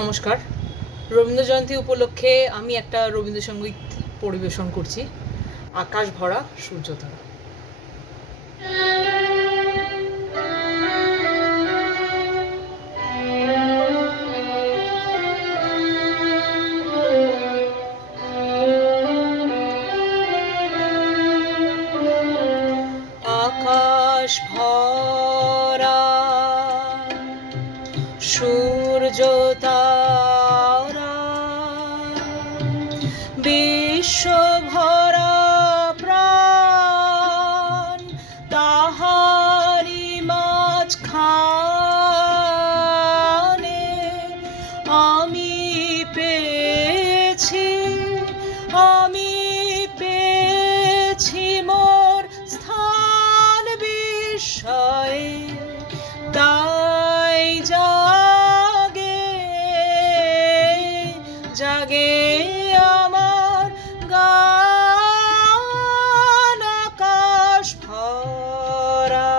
নমস্কার। রবীন্দ্র জয়ন্তী উপলক্ষে আমি একটা রবীন্দ্রসঙ্গীত পরিবেশন করছি, আকাশ ভরা সূর্যতারা। আকাশ ভরা সূর্যতারা, বিশ্ব ভরা প্রাণ তাহারি মাঝখানে আমি পেয়েছি, আমি পেয়েছি মোর স্থান বিস্ময়ে। তাই জাগে জাগে আমার গান আকাশ ভরা।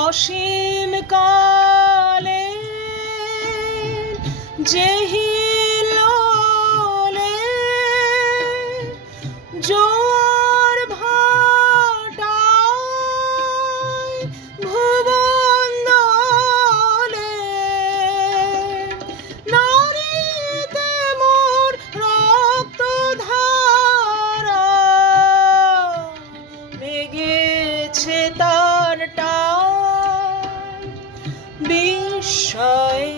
অসীম কালে যেহিলোলে জোয়ার ভাটায় ভুবন দোলে, নারীতে মোর রক্ত ধারা লেগেছে তার বিস্ময়ে।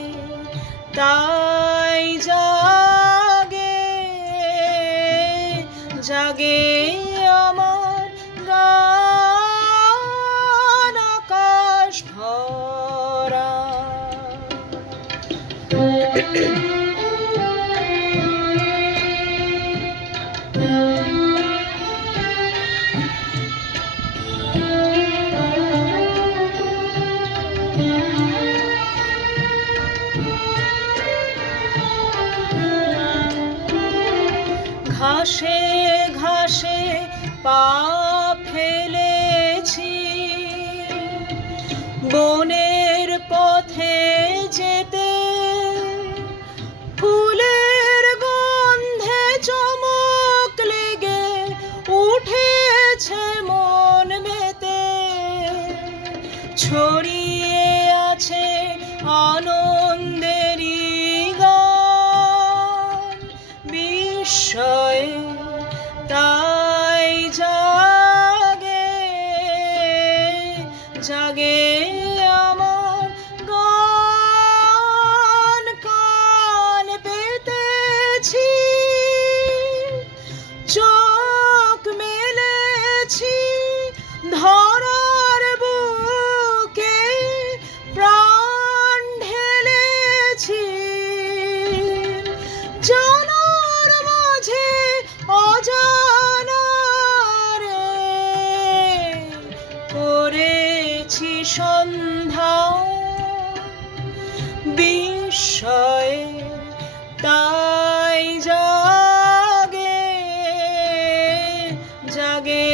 তাই জাগে জাগে আমার গান আকাশ ভরা। ঘাসে ঘাসে পা ফেলেছি, বনের পথে যেতে ফুলের গন্ধে চমক লেগে উঠেছে মন মেতে। ছড়িয়ে আছে আনন্দেরই গান বিস্ময়ে। তাই জাগে জাগে আমার গান, কান পেতেছি, চোখ মেলেছি ধরার বুকে, প্রাণ ঢেলেছি জানার মাঝে অজানারে, করেছি সন্ধ্যা বিস্ময়ে। তাই জাগে জাগে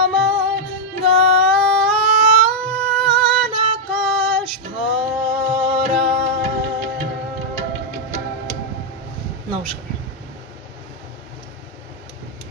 আমার গান আকাশ ভরা। নমস্কার।